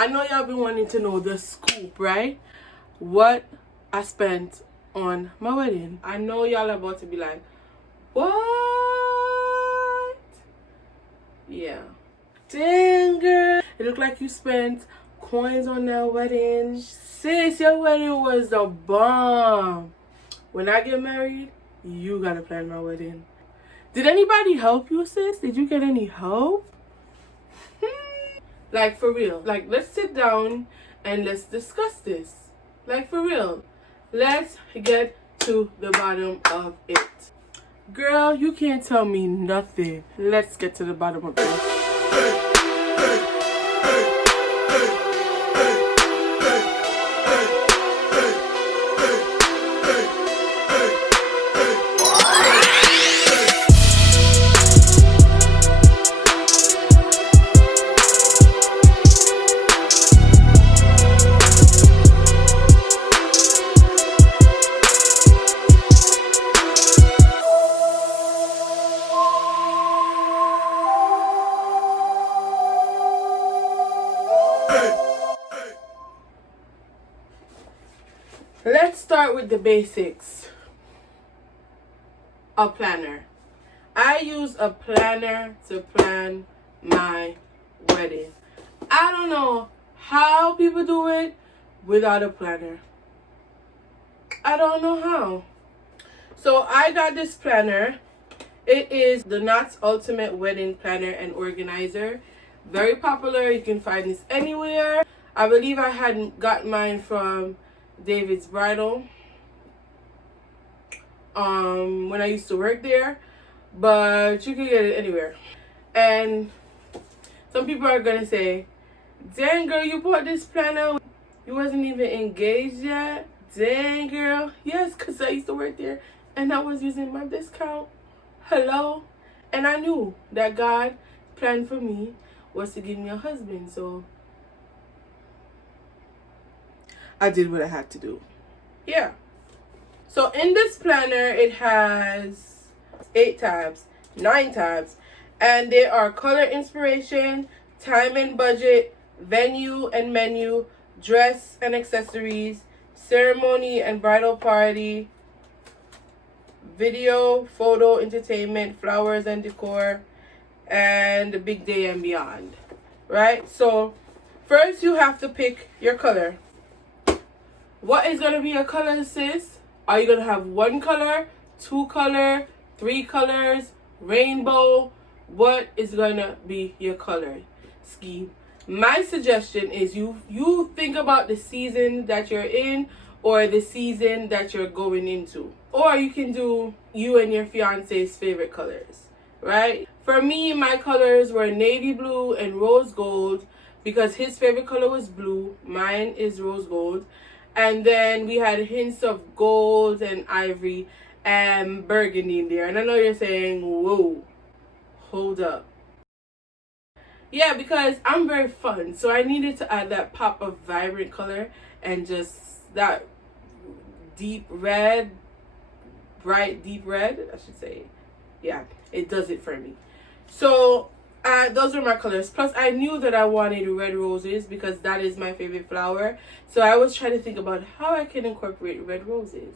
I know y'all been wanting to know the scoop, right? What I spent on my wedding. I know y'all are about to be like, what? Yeah. Dang, girl. It looked like you spent coins on that wedding. Sis, your wedding was the bomb. When I get married, you gotta plan my wedding. Did anybody help you, sis? Did you get any help? Like, for real. Like, let's sit down and let's discuss this. Like, for real. Let's get to the bottom of it. Girl, you can't tell me nothing. Let's get to the bottom of it. Let's start with the basics. A planner. I use a planner to plan my wedding. I don't know how people do it without a planner. I don't know how. So I got this planner. It is the Knott's Ultimate Wedding Planner and Organizer. Very popular. You can find this anywhere. I believe I had got mine from David's Bridal when I used to work there, but you can get it anywhere. And some people are gonna say, dang girl, you bought this planner, you wasn't even engaged yet. Dang girl. Yes, because I used to work there and I was using my discount. Hello. And I knew that God planned for me was to give me a husband, so I did what I had to do. Yeah. So in this planner, it has 8 tabs, 9 tabs, and they are color inspiration, time and budget, venue and menu, dress and accessories, ceremony and bridal party, video, photo, entertainment, flowers and decor, and the big day and beyond. Right? So first you have to pick your color. What is going to be your color, sis? Are you going to have 1 color, 2 color, 3 colors, rainbow? What is going to be your color scheme? My suggestion is you think about the season that you're in or the season that you're going into. Or you can do you and your fiance's favorite colors, right? For me, my colors were navy blue and rose gold because his favorite color was blue. Mine is rose gold. And then we had hints of gold and ivory and burgundy in there. And I know you're saying, whoa, hold up. Yeah, because I'm very fun. So I needed to add that pop of vibrant color and just that deep red, bright deep red, I should say. Yeah, it does it for me. So those were my colors. Plus, I knew that I wanted red roses because that is my favorite flower. So I was trying to think about how I can incorporate red roses.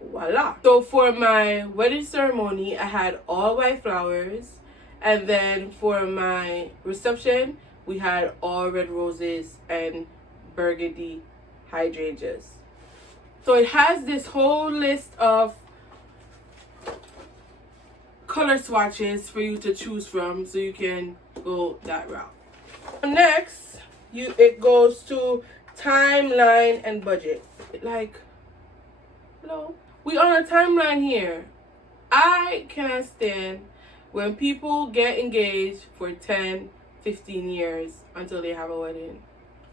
Voila. So for my wedding ceremony, I had all white flowers. And then for my reception, we had all red roses and burgundy hydrangeas. So it has this whole list of color swatches for you to choose from, so you can go that route. Next, it goes to timeline and budget. Like, hello, we on a timeline here. I cannot stand when people get engaged for 10, 15 years until they have a wedding.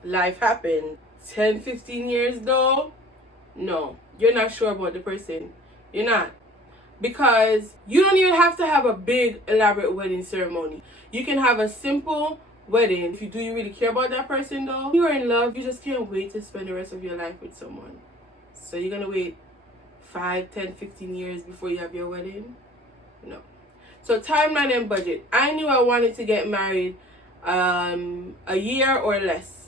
Life happened. 10, 15 years though? No, you're not sure about the person. You're not. Because you don't even have to have a big elaborate wedding ceremony. You can have a simple wedding. If you really care about that person though, you're in love, you just can't wait to spend the rest of your life with someone. So you're gonna wait 5, 10, 15 years before you have your wedding? No. So timeline and budget. I knew I wanted to get married a year or less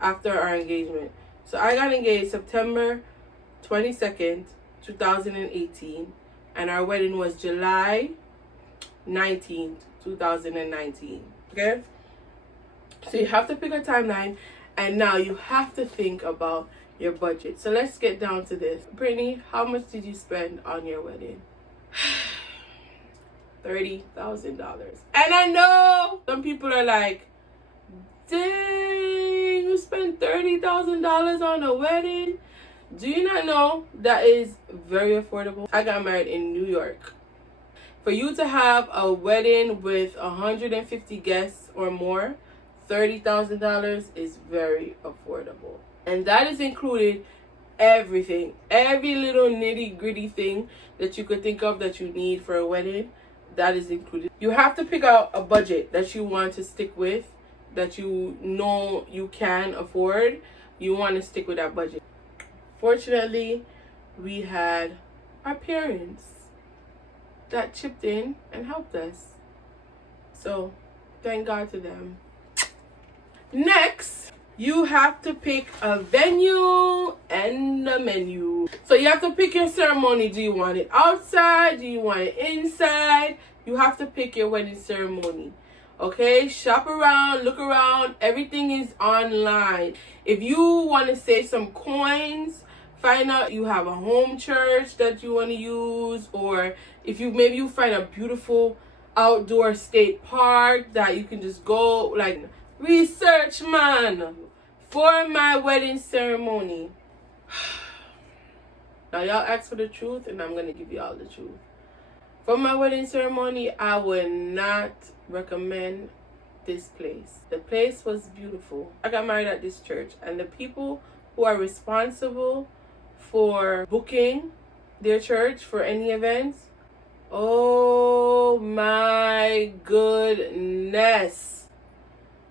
after our engagement. So I got engaged September 22nd, 2018, and our wedding was July 19th, 2019. Okay? So you have to pick a timeline, and now you have to think about your budget. So let's get down to this. Brittney, how much did you spend on your wedding? $30,000. And I know some people are like, dang, you spent $30,000 on a wedding? Do you not know that is very affordable? I got married in New York. For you to have a wedding with 150 guests or more, $30,000 is very affordable. And that is included everything. Every little nitty gritty thing that you could think of that you need for a wedding, that is included. You have to pick out a budget that you want to stick with, that you know you can afford. You want to stick with that budget. Fortunately, we had our parents that chipped in and helped us. So, thank God to them. Next, you have to pick a venue and a menu. So you have to pick your ceremony. Do you want it outside? Do you want it inside? You have to pick your wedding ceremony. Okay, shop around, look around. Everything is online. If you want to save some coins, find out you have a home church that you want to use, or if you find a beautiful outdoor state park that you can just go, like, research, man, for my wedding ceremony. Now y'all ask for the truth, and I'm gonna give y'all the truth. For my wedding ceremony, I would not recommend this place. The place was beautiful. I got married at this church, and the people who are responsible for booking their church for any events, oh my goodness.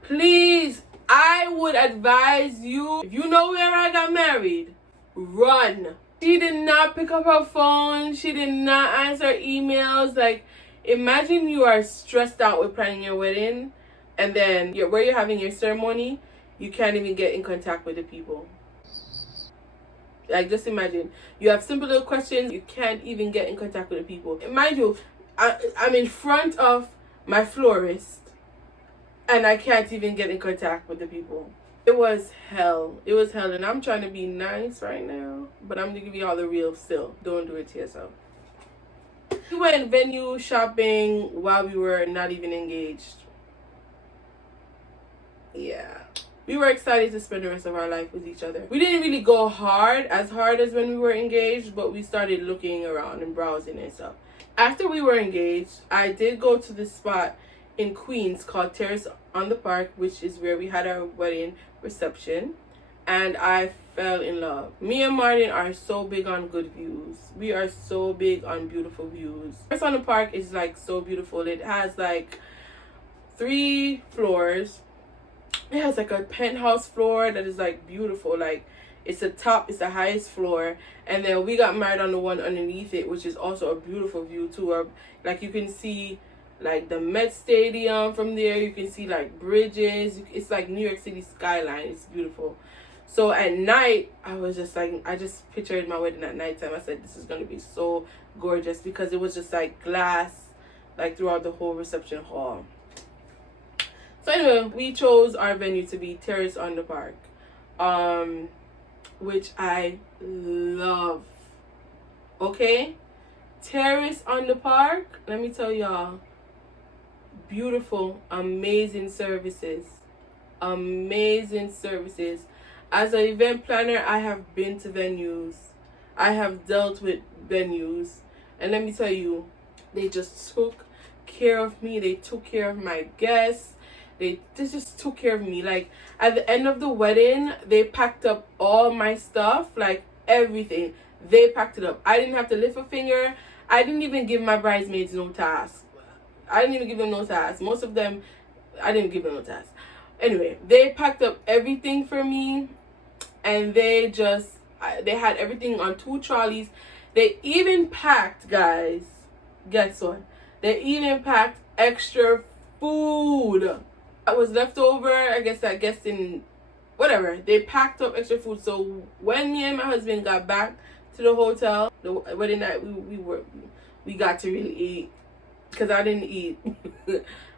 Please, I would advise you, if you know where I got married, run. She did not pick up her phone. She did not answer emails. Like, imagine you are stressed out with planning your wedding, and then where you're having your ceremony, you can't even get in contact with the people. Like, just imagine. You have simple little questions. You can't even get in contact with the people. Mind you, I'm in front of my florist, and I can't even get in contact with the people. It was hell. It was hell. And I'm trying to be nice right now, but I'm going to give you all the real still. Don't do it to yourself. We went venue shopping while we were not even engaged. Yeah. We were excited to spend the rest of our life with each other. We didn't really go as hard as when we were engaged, but we started looking around and browsing and stuff. After we were engaged, I did go to this spot in Queens called Terrace on the Park, which is where we had our wedding reception, and I fell in love. Me and Martin are so big on good views. We are so big on beautiful views. Terrace on the Park is like so beautiful. It has like 3 floors. It has like a penthouse floor that is like beautiful. Like, it's the highest floor, and then we got married on the one underneath it, which is also a beautiful view too. Like, you can see like the Met Stadium from there. You can see like bridges. It's like New York City skyline. It's beautiful. So at night, I was just like, I just pictured my wedding at nighttime. I said, this is going to be so gorgeous, because it was just like glass like throughout the whole reception hall. So anyway, we chose our venue to be Terrace on the Park, which I love. Okay, Terrace on the Park, let me tell y'all, beautiful, amazing services. As an event planner, I have been to venues. I have dealt with venues, and let me tell you, they just took care of me. They took care of my guests. They just took care of me. Like, at the end of the wedding, they packed up all my stuff, like everything. They packed it up. I didn't have to lift a finger. I didn't even give my bridesmaids no task. I didn't even give them no task. Most of them, I didn't give them no task. Anyway, they packed up everything for me, and they had everything on 2 trolleys. They even packed, guys, guess what? They even packed extra food that was left over. I guess that guest didn't whatever. They packed up extra food. So when me and my husband got back to the hotel, the wedding night, we got to really eat, because I didn't eat.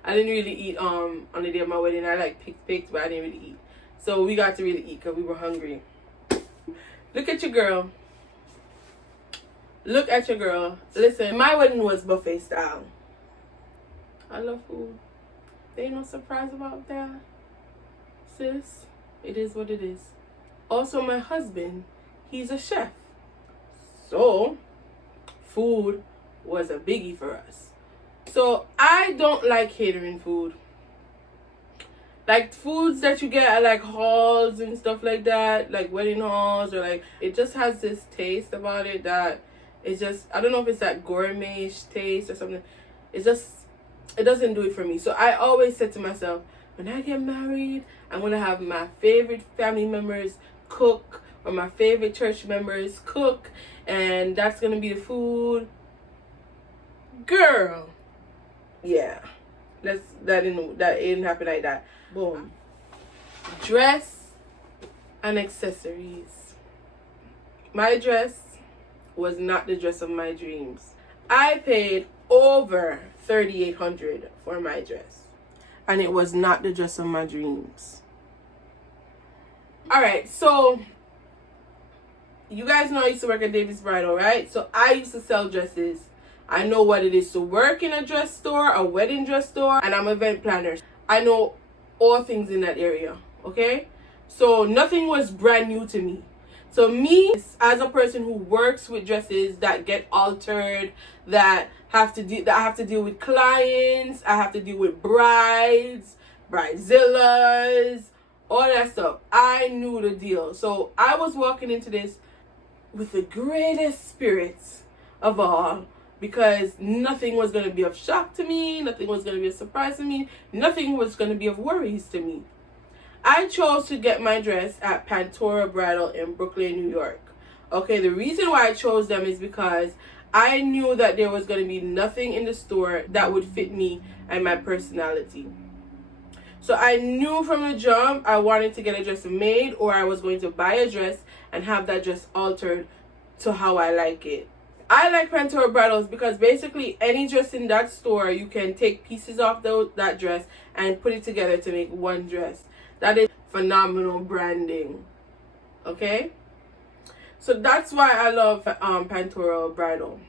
I didn't really eat on the day of my wedding. I like picked, but I didn't really eat. So we got to really eat because we were hungry. Look at your girl. Look at your girl. Listen, my wedding was buffet style. I love food. There ain't no surprise about that, sis. It is what it is. Also, my husband, he's a chef. So, food was a biggie for us. So, I don't like catering food. Like, foods that you get at, like, halls and stuff like that, like wedding halls, or, like, it just has this taste about it that it's just, I don't know if it's that gourmet-ish taste or something. It doesn't do it for me. So, I always said to myself, when I get married, I'm going to have my favorite family members cook, or my favorite church members cook, and that's going to be the food. Girl. Yeah. That didn't happen like that. Boom. Dress and accessories. My dress was not the dress of my dreams. I paid over $3,800 for my dress, and it was not the dress of my dreams. Alright, so you guys know I used to work at Davis Bridal, right? So I used to sell dresses. I know what it is to work in a dress store, a wedding dress store, and I'm an event planner. I know all things in that area, okay? So nothing was brand new to me. So me, as a person who works with dresses that get altered, that I have to deal with clients, I have to deal with brides, bridezillas, all that stuff. I knew the deal. So I was walking into this with the greatest spirits of all, because nothing was going to be of shock to me, nothing was going to be a surprise to me, nothing was going to be of worries to me. I chose to get my dress at Pantora Bridal in Brooklyn, New York. Okay, the reason why I chose them is because I knew that there was going to be nothing in the store that would fit me and my personality. So I knew from the jump I wanted to get a dress made, or I was going to buy a dress and have that dress altered to how I like it. I like Pantora Bridals because basically any dress in that store, you can take pieces off that dress and put it together to make one dress. That is phenomenal branding. Okay? So that's why I love Pantora Bridal.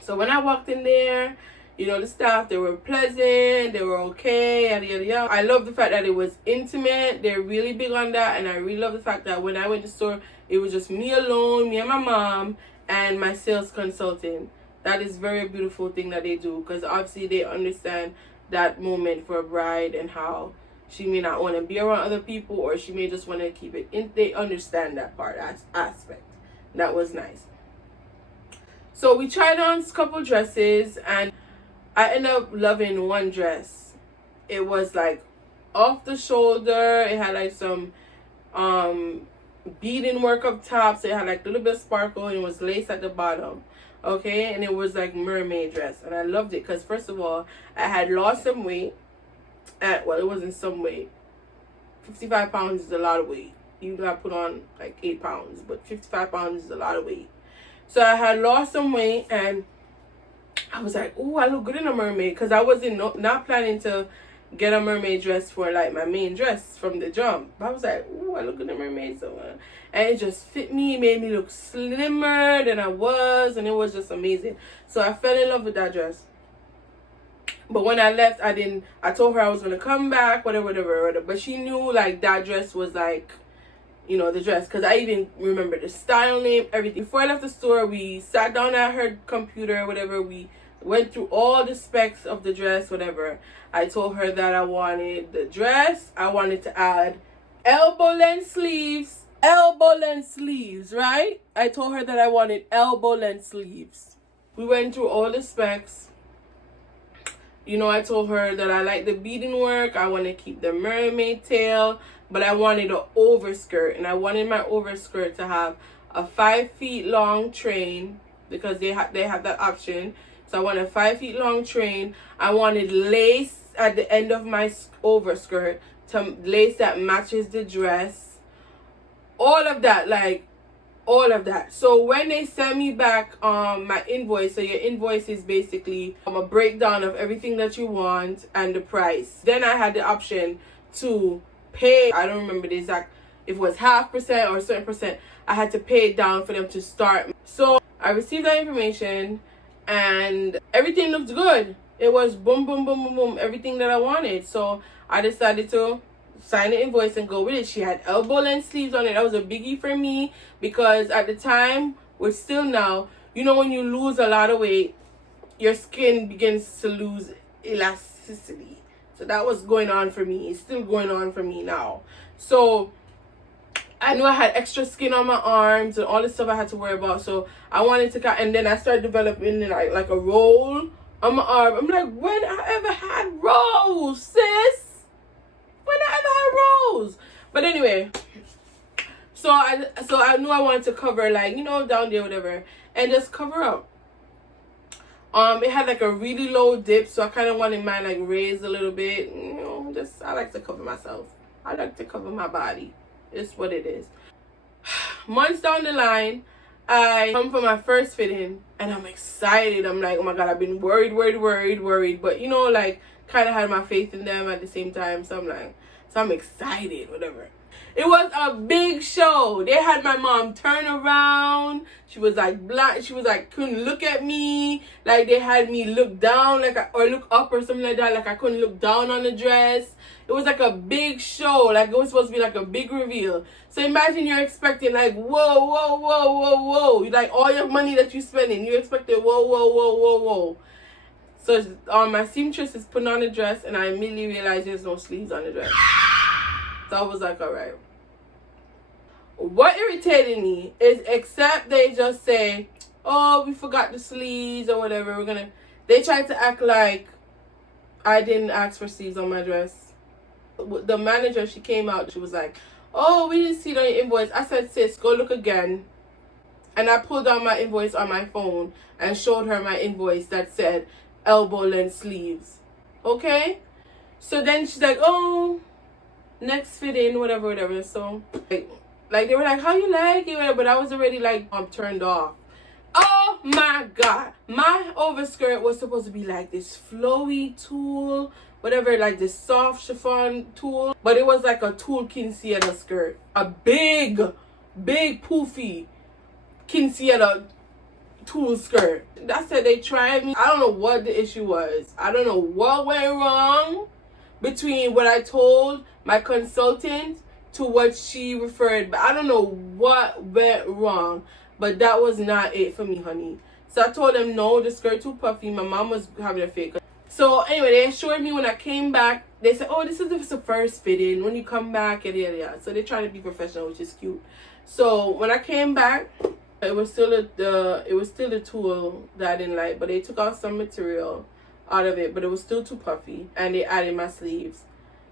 So when I walked in there, you know, the staff, they were pleasant, they were okay, yada, yada, yada. I love the fact that it was intimate. They're really big on that. And I really love the fact that when I went to the store, it was just me alone, me and my mom, and my sales consultant. That is a very beautiful thing that they do, because obviously they understand that moment for a bride and how she may not want to be around other people, or she may just want to keep it in. They understand that part, aspect. That was nice. So we tried on a couple dresses, and I ended up loving one dress. It was like off the shoulder. It had like some beading work up top, so it had like a little bit of sparkle, and it was lace at the bottom. Okay, and it was like mermaid dress, and I loved it because first of all, I had lost some weight. Well, it wasn't some weight. 55 pounds is a lot of weight. You gotta put on like 8 pounds, but 55 pounds is a lot of weight. So I had lost some weight, and I was like, oh, I look good in a mermaid, because I wasn't not planning to get a mermaid dress for like my main dress from the jump. But I was like, oh, I look good in a mermaid. So, and it just fit me, made me look slimmer than I was, and it was just amazing. So I fell in love with that dress. But when I left, I told her I was going to come back, whatever. But she knew like that dress was like, you know, the dress, because I even remember the style name, everything. Before I left the store, we sat down at her computer, whatever. We went through all the specs of the dress, whatever. I told her that I wanted the dress. I wanted to add elbow length sleeves, right? I told her that I wanted elbow length sleeves. We went through all the specs. You know, I told her that I like the beading work. I want to keep the mermaid tail, but I wanted an overskirt, and I wanted my overskirt to have a 5 feet long train, because they have that option. So I wanted a 5 feet long train. I wanted lace at the end of my overskirt to lace that matches the dress, all of that, like all of that. So when they send me back my invoice, so your invoice is basically a breakdown of everything that you want and the price. Then I had the option to pay, I don't remember the exact, if it was 0.5% or a certain percent, I had to pay it down for them to start. So I received that information and everything looked good. It was boom, boom, boom, boom, boom, everything that I wanted. So I decided to sign the invoice and go with it. She had elbow length sleeves on it. That was a biggie for me because at the time, which still now, you know, when you lose a lot of weight, your skin begins to lose elasticity. So that was going on for me. It's still going on for me now. So I knew I had extra skin on my arms and all this stuff I had to worry about. So I wanted to cut, and then I started developing like a roll on my arm. I'm like, when I ever had rolls, sis? When I ever had rolls? But anyway, so I knew I wanted to cover, like, you know, down there, whatever, and just cover up. It had like a really low dip, so I kind of wanted mine like raised a little bit. You know, just I like to cover myself. I like to cover my body. It's what it is. Months down the line, I come for my first fitting, and I'm excited. I'm like, oh my God, I've been worried. But, you know, like, kind of had my faith in them at the same time. So I'm like, so I'm excited, whatever. It was a big show. They had my mom turn around. She was like blind. She was like, couldn't look at me. Like, they had me look down, like, or look up or something like that. Like, I couldn't look down on the dress. It was like a big show. Like, it was supposed to be like a big reveal. So imagine you're expecting like, whoa. Like, all your money that you're spending, you expected whoa. So my seamstress is putting on the dress, and I immediately realized there's no sleeves on the dress. So I was like, all right. What irritated me is, except they just say, oh, we forgot the sleeves or whatever, they tried to act like I didn't ask for sleeves on my dress. The manager, she came out, she was like, oh, we didn't see it on your invoice. I said, sis, go look again. And I pulled out my invoice on my phone and showed her my invoice that said elbow length sleeves. Okay? So then she's like, oh, next fit in, whatever. So, like they were like, how you like it? But I was already like, I'm turned off. Oh my God. My overskirt was supposed to be like this flowy tulle, whatever, like this soft chiffon tulle. But it was like a tulle quinceañera skirt. A big poofy quinceañera tulle skirt. That's it. They tried me. I don't know what the issue was. I don't know what went wrong between what I told my consultant to what she referred. But I don't know what went wrong. But that was not it for me, honey. So I told them, no, the skirt too puffy. My mom was having a fit. So anyway, they assured me when I came back, they said, oh, this is the first fitting. When you come back, yada. So they're trying to be professional, which is cute. So when I came back, it was still the tulle that I didn't like, but they took out some material out of it, but it was still too puffy, and they added my sleeves.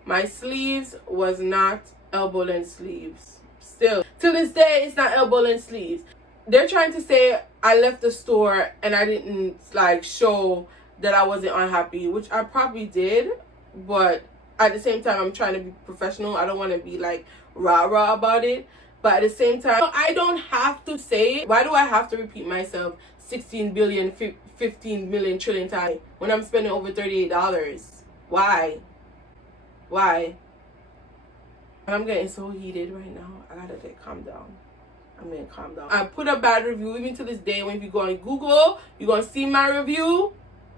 My sleeves was not elbow length sleeves. Still, to this day, it's not elbow length sleeves. They're trying to say I left the store and I didn't like show that I wasn't unhappy, which I probably did, but at the same time, I'm trying to be professional. I don't want to be like rah about it. But at the same time, I don't have to say it. Why do I have to repeat myself 16 billion, 15 million trillion times when I'm spending over $38? Why? I'm getting so heated right now. I gotta calm down. I'm gonna calm down. I put a bad review even to this day. When you go on Google, you're gonna see my review.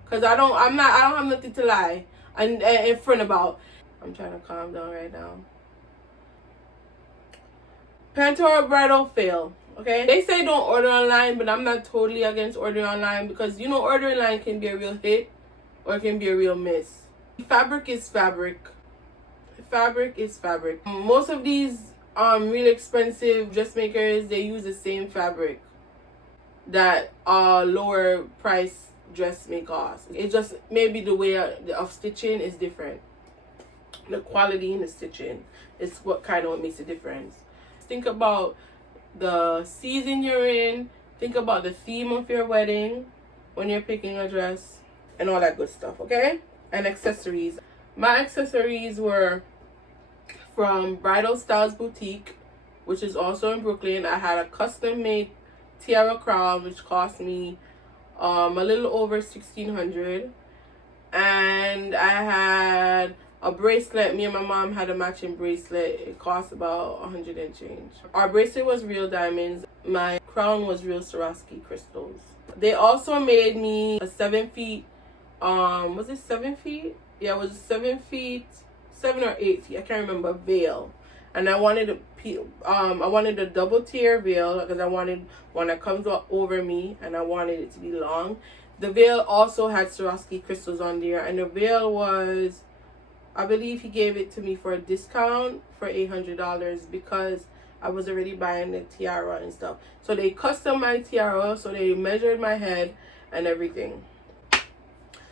Cause I don't have nothing to lie and in front about. I'm trying to calm down right now. Pantora bridal fail. Okay, they say don't order online, but I'm not totally against ordering online because, you know, ordering online can be a real hit or it can be a real miss. Fabric is fabric. Fabric is fabric. Most of these really expensive dressmakers, they use the same fabric that lower price dress may cost. It just maybe the way of stitching is different. The quality in the stitching is what makes a difference. Think about the season you're in. Think about the theme of your wedding when you're picking a dress and all that good stuff, okay? And accessories. My accessories were from Bridal Styles Boutique, which is also in Brooklyn. I had a custom made tiara crown which cost me a little over $1,600, and I had a bracelet. Me and my mom had a matching bracelet. It cost about 100 and change. Our bracelet was real diamonds. My crown was real Swarovski crystals. They also made me a 7 feet, was it 7 feet? Yeah, it was 7 feet, 7 or 8 feet, I can't remember, veil. And I wanted a double tier veil because I wanted one that comes over me, and I wanted it to be long. The veil also had Swarovski crystals on there, and the veil was, I believe he gave it to me for a discount for $800 because I was already buying the tiara and stuff. So they custom my tiara, so they measured my head and everything.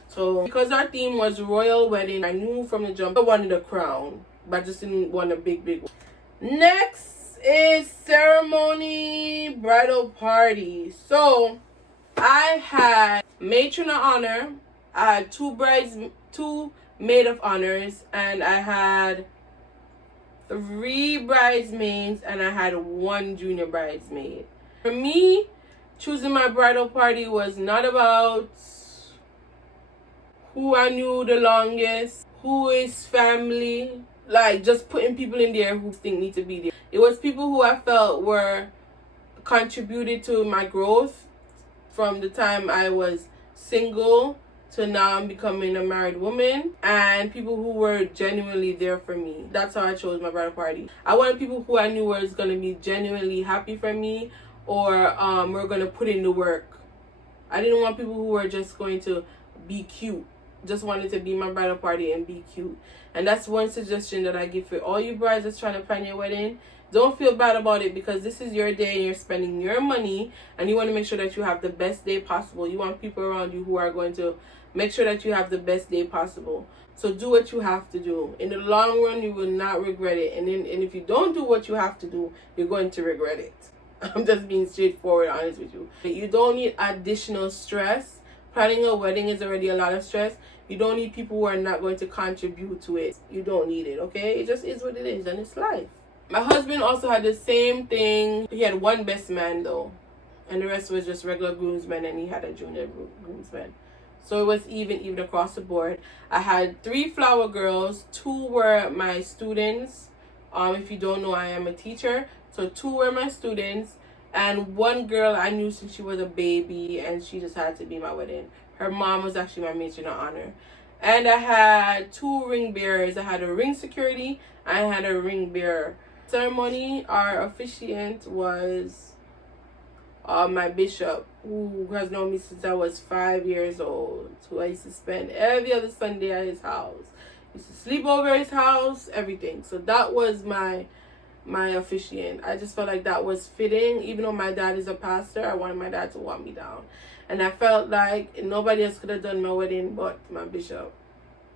So because our theme was royal wedding, I knew from the jump I wanted a crown, but I just didn't want a big one. Next is ceremony bridal party. So I had matron of honor, I had two maid of honors, and I had 3 bridesmaids, and I had 1 junior bridesmaid. For me, choosing my bridal party was not about who I knew the longest, who is family, like just putting people in there who think need to be there. It was people who I felt were contributed to my growth from the time I was single to now I'm becoming a married woman, and people who were genuinely there for me. That's how I chose my bridal party. I wanted people who I knew was going to be genuinely happy for me, or were going to put in the work. I didn't want people who were just going to be cute. Just wanted to be my bridal party and be cute. And that's one suggestion that I give for all you brides that's trying to plan your wedding. Don't feel bad about it, because this is your day and you're spending your money, and you want to make sure that you have the best day possible. You want people around you who are going to make sure that you have the best day possible. So do what you have to do. In the long run, you will not regret it. And if you don't do what you have to do, you're going to regret it. I'm just being straightforward, honest with you. You don't need additional stress. Planning a wedding is already a lot of stress. You don't need people who are not going to contribute to it. You don't need it, okay? It just is what it is, and it's life. My husband also had the same thing. He had 1 best man, though, and the rest was just regular groomsmen, and he had a junior groomsman. So it was even across the board. I had 3 flower girls. 2 were my students. If you don't know, I am a teacher. So 2 were my students. And 1 girl I knew since she was a baby, and she just had to be my wedding. Her mom was actually my matron of honor. And I had 2 ring bearers. I had a ring security. I had a ring bearer. Ceremony, our officiant was my bishop, who has known me since I was 5 years old, who I used to spend every other Sunday at his house. I used to sleep over at his house, everything. So that was my officiant. I just felt like that was fitting. Even though my dad is a pastor, I wanted my dad to walk me down. And I felt like nobody else could have done my wedding but my bishop.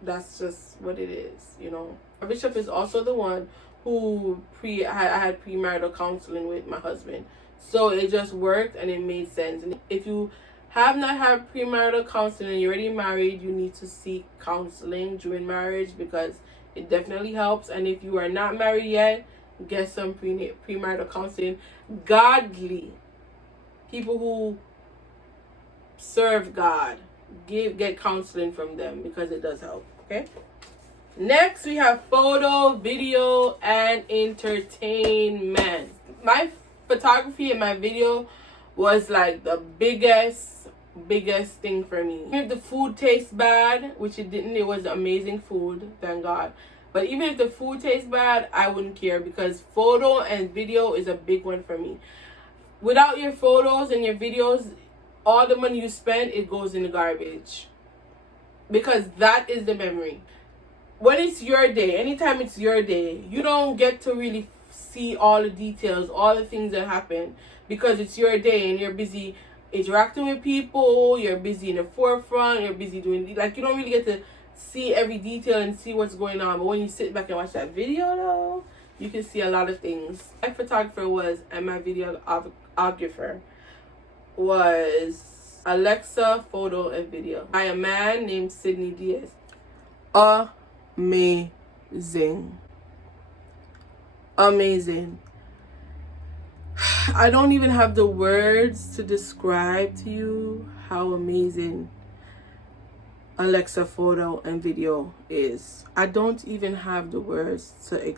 That's just what it is, you know. My bishop is also the one who I had premarital counseling with my husband. So it just worked and it made sense. And if you have not had premarital counseling and you're already married, you need to seek counseling during marriage, because it definitely helps. And if you are not married yet, get some premarital counseling. Godly people who serve God, get counseling from them, because it does help. Okay. Next, we have photo, video, and entertainment. My photography and my video was like the biggest thing for me. If the food tastes bad, which it didn't, it was amazing food, thank God. But even if the food tastes bad, I wouldn't care, because photo and video is a big one for me. Without your photos and your videos, all the money you spend, it goes in the garbage, because that is the memory. When it's your day, anytime it's your day, you don't get to really see all the details, all the things that happen, because it's your day and you're busy interacting with people, you're busy in the forefront, you're busy doing, like, you don't really get to see every detail and see what's going on. But when you sit back and watch that video, though, you can see a lot of things. My photographer was, and my videographer was Alexa Photo and Video by a man named Sidney Diaz. Amazing. amazing. I don't even have the words to describe to you how amazing Alexa photo and video is. I don't even have the words to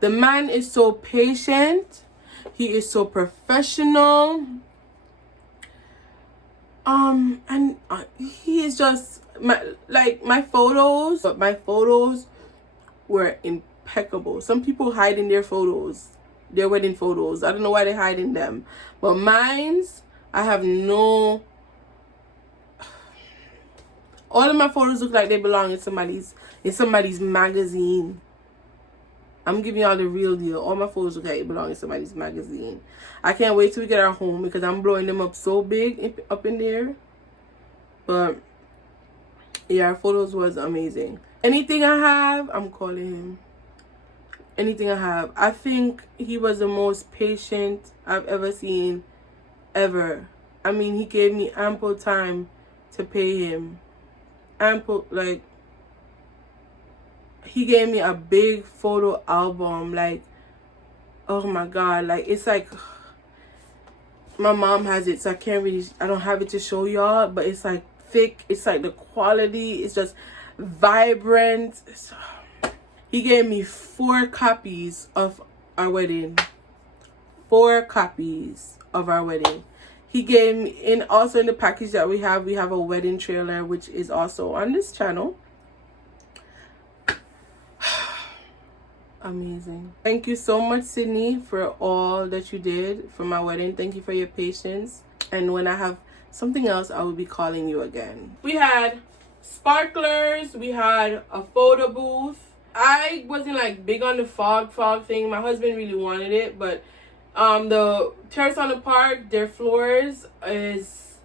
the man is so patient. He is so professional. And he is just my photos, but my photos were impeccable. Some people hide in their photos, their wedding photos. I don't know why they hide in them, but mine's, I have no. All of my photos look like they belong in somebody's magazine. I'm giving y'all the real deal. All my photos look like they belong in somebody's magazine. I can't wait till we get our home because I'm blowing them up so big up in there. But yeah, our photos was amazing. Anything I have, I'm calling him. Anything I have. I think he was the most patient I've ever seen, ever. I mean, he gave me ample time to pay him. Ample, like, he gave me a big photo album. Like, oh my God. Like, it's like, my mom has it, so I don't have it to show y'all, but it's like thick. It's like the quality, it's just vibrant. He gave me 4 copies of our wedding. 4 copies of our wedding. He gave me, also in the package that we have a wedding trailer, which is also on this channel. Amazing. Thank you so much, Sydney, for all that you did for my wedding. Thank you for your patience. And when I have something else, I will be calling you again. We had sparklers. We had a photo booth. I wasn't like big on the fog thing. My husband really wanted it, but the Terrace on the Park, their floors is,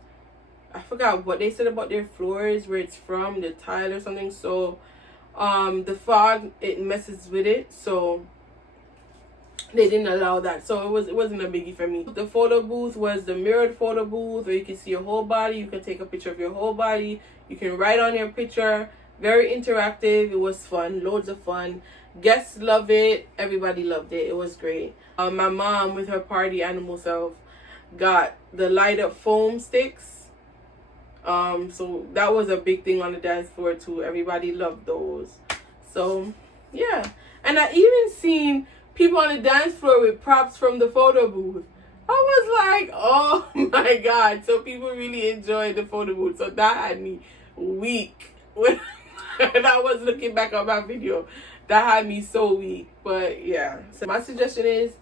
I forgot what they said about their floors, where it's from, the tile or something. So the fog, it messes with it, so they didn't allow that. So it wasn't a biggie for me. The photo booth was the mirrored photo booth where you can see your whole body. You can take a picture of your whole body. You can write on your picture. Very interactive. It was fun. Loads of fun. Guests love it. Everybody loved it. It was great. My mom, with her party animal self, got the light up foam sticks. So that was a big thing on the dance floor too. Everybody loved those. So yeah. And I even seen people on the dance floor with props from the photo booth. I was like, oh my God. So people really enjoyed the photo booth. So that had me weak. When I was looking back on my video, that had me so weak. But yeah, so my suggestion is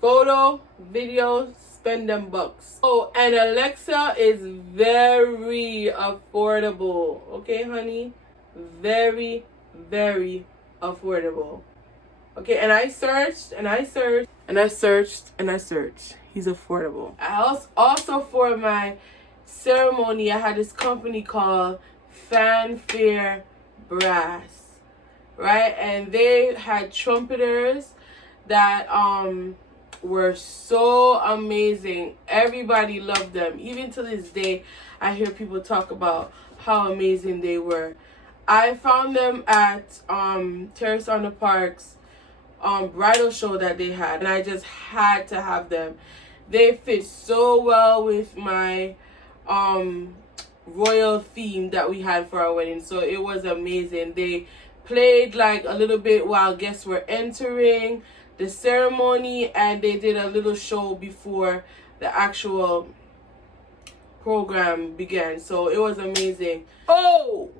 photo, video, spend them bucks. Oh, and Alexa is very affordable. Okay, honey? Very, very affordable. Okay, and I searched and I searched and I searched and I searched. He's affordable. I also for my ceremony, I had this company called Fanfare Brass, right? And they had trumpeters that were so amazing. Everybody loved them. Even to this day, I hear people talk about how amazing they were. I found them at Terrace on the Park's bridal show that they had, and I just had to have them. They fit so well with my royal theme that we had for our wedding, so it was amazing. They played like a little bit while guests were entering the ceremony, and they did a little show before the actual program began, so it was amazing. Oh,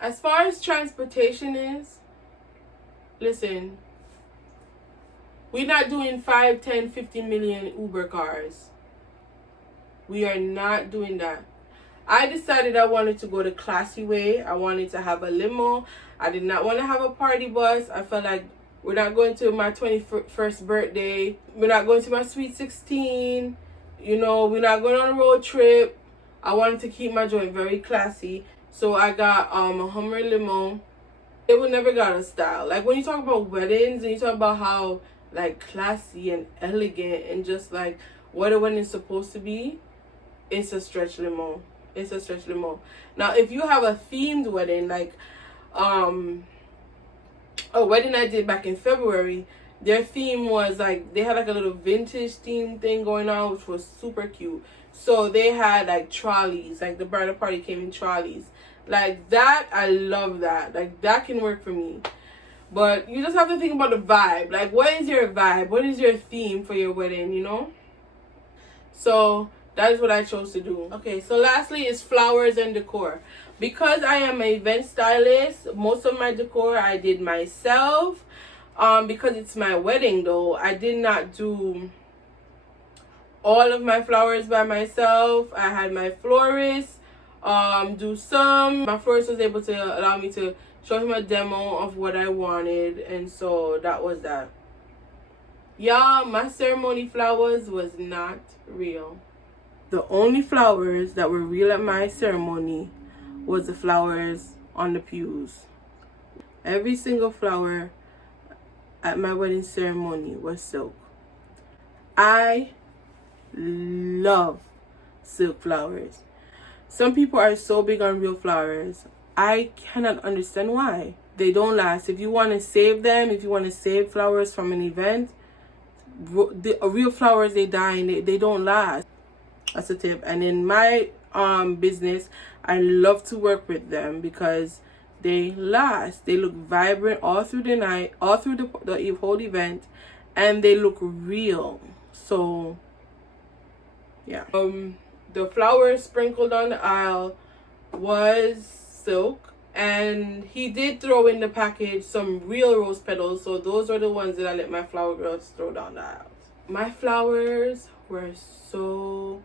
as far as transportation is, listen, we're not doing 5, 10, 50 million Uber cars. We are not doing that. I decided I wanted to go the classy way. I wanted to have a limo. I did not want to have a party bus. I felt like we're not going to my 21st birthday. We're not going to my sweet 16. You know, we're not going on a road trip. I wanted to keep my joint very classy. So I got a Hummer limo. It would never got a style. Like when you talk about weddings and you talk about how like classy and elegant and just like what a wedding is supposed to be, it's a stretch limo. It's a stretch limo. Now, if you have a themed wedding, like a wedding I did back in February, their theme was like, they had like a little vintage theme thing going on, which was super cute. So they had like trolleys, like the bridal party came in trolleys. Like that, I love that. Like that can work for me. But you just have to think about the vibe. Like, what is your vibe? What is your theme for your wedding, you know? So that is what I chose to do. Okay, so lastly is flowers and decor. Because I am an event stylist, most of my decor I did myself. Because it's my wedding though, I did not do all of my flowers by myself. I had my florist do some. My florist was able to allow me to show him a demo of what I wanted, and so that was that. Y'all, my ceremony flowers was not real. The only flowers that were real at my ceremony was the flowers on the pews. Every single flower at my wedding ceremony was silk. I love silk flowers. Some people are so big on real flowers. I cannot understand why. They don't last. If you want to save them, if you want to save flowers from an event, the real flowers, they die and they don't last. That's a tip. And in my business, I love to work with them because they last. They look vibrant all through the night, all through the whole event, and they look real. So yeah. The flowers sprinkled on the aisle was silk, and he did throw in the package some real rose petals, so those are the ones that I let my flower girls throw down the aisles. My flowers were so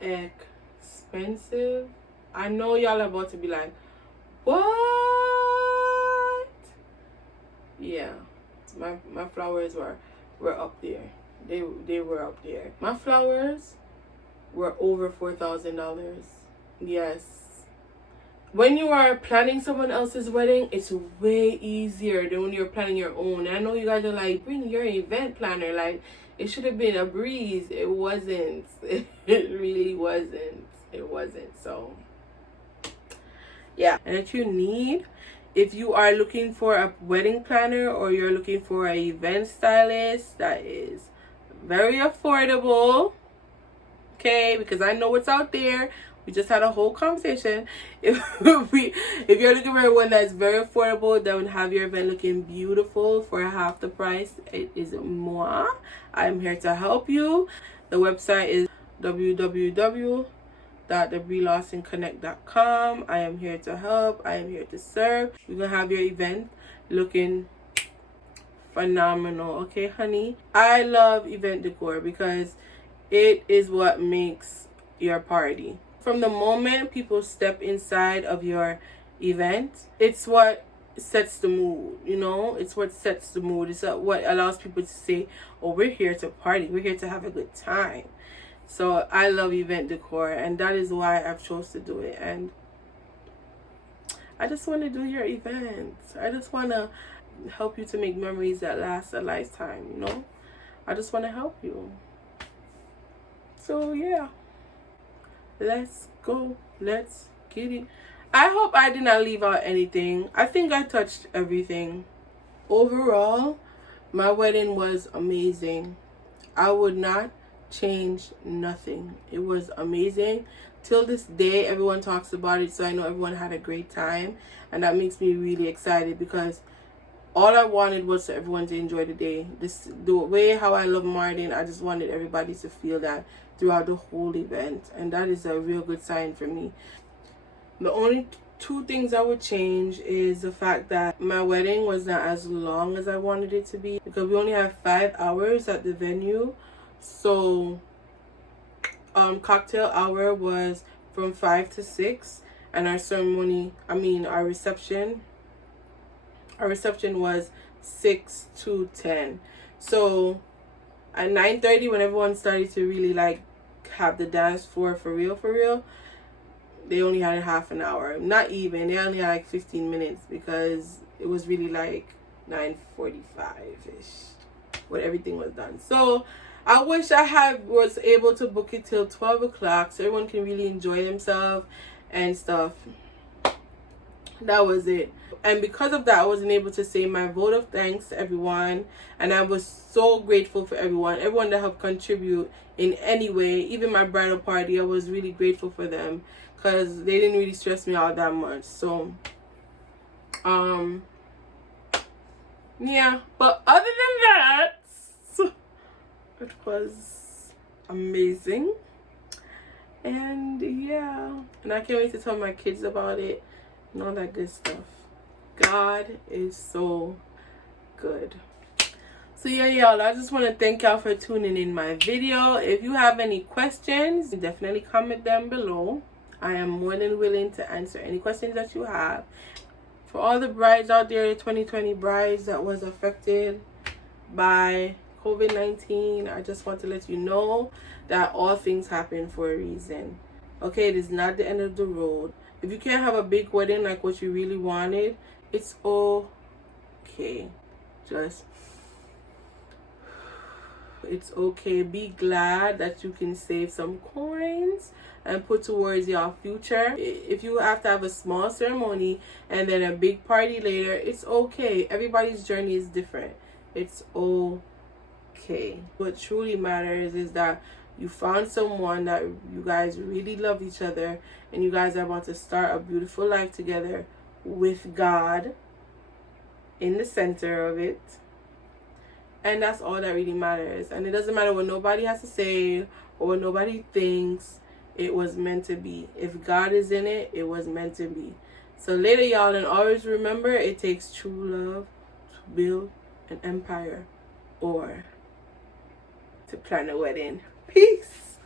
expensive. I know y'all are about to be like, what? Yeah, my flowers were up there. They were up there. My flowers were over $4,000. Yes. When you are planning someone else's wedding, it's way easier than when you're planning your own. And I know you guys are like, Brittney, you're an event planner. Like, it should have been a breeze. It wasn't. It really wasn't. It wasn't. So, yeah. And if you are looking for a wedding planner or you're looking for an event stylist that is very affordable, okay, because I know what's out there. We just had a whole conversation. If you're looking for one that's very affordable, that would have your event looking beautiful for half the price, it is moi. I'm here to help you. The website is www.BriLawsonConnect.com. I am here to help. I am here to serve. You're gonna have your event looking phenomenal, okay, honey? I love event decor because it is what makes your party. From the moment people step inside of your event, it's what sets the mood, you know? It's what sets the mood. It's what allows people to say, oh, we're here to party. We're here to have a good time. So I love event decor, and that is why I've chose to do it. And I just want to do your event. I just want to help you to make memories that last a lifetime, you know? I just want to help you. So yeah, let's go. Let's get it. I hope I did not leave out anything. I think I touched everything. Overall, my wedding was amazing. I would not change nothing. It was amazing. Till this day, everyone talks about it, so I know everyone had a great time, and that makes me really excited because all I wanted was for everyone to enjoy the day. The way how I love Martin, I just wanted everybody to feel that throughout the whole event, and that is a real good sign for me. The only two things I would change is the fact that my wedding was not as long as I wanted it to be, because we only have 5 hours at the venue. So cocktail hour was from 5 to 6, and our reception was 6 to 10. So at 9:30, when everyone started to really like have the dance floor for real, they only had a half an hour. Not even. They only had like 15 minutes because it was really like 9:45-ish when everything was done. So I wish I was able to book it till 12 o'clock so everyone can really enjoy themselves and stuff. that was it. And because of that, I wasn't able to say my vote of thanks to everyone. And I was so grateful for everyone that helped contribute in any way. Even my bridal party, I was really grateful for them because they didn't really stress me out that much. So yeah, but other than that, it was amazing. And yeah, and I can't wait to tell my kids about it and all that good stuff. God is so good. So yeah, y'all, I just want to thank y'all for tuning in my video. If you have any questions, definitely comment them below. I am more than willing to answer any questions that you have. For all the brides out there, 2020 brides that was affected by COVID-19, I just want to let you know that all things happen for a reason. Okay, it is not the end of the road. If you can't have a big wedding like what you really wanted, it's okay. It's okay. Be glad that you can save some coins and put towards your future. If you have to have a small ceremony and then a big party later, it's okay. Everybody's journey is different. It's okay. What truly matters is that you found someone that you guys really love each other and you guys are about to start a beautiful life together with God in the center of it. And that's all that really matters. And it doesn't matter what nobody has to say or what nobody thinks. It was meant to be. If God is in it, it was meant to be. So later, y'all, and always remember, it takes true love to build an empire or to plan a wedding. Peace.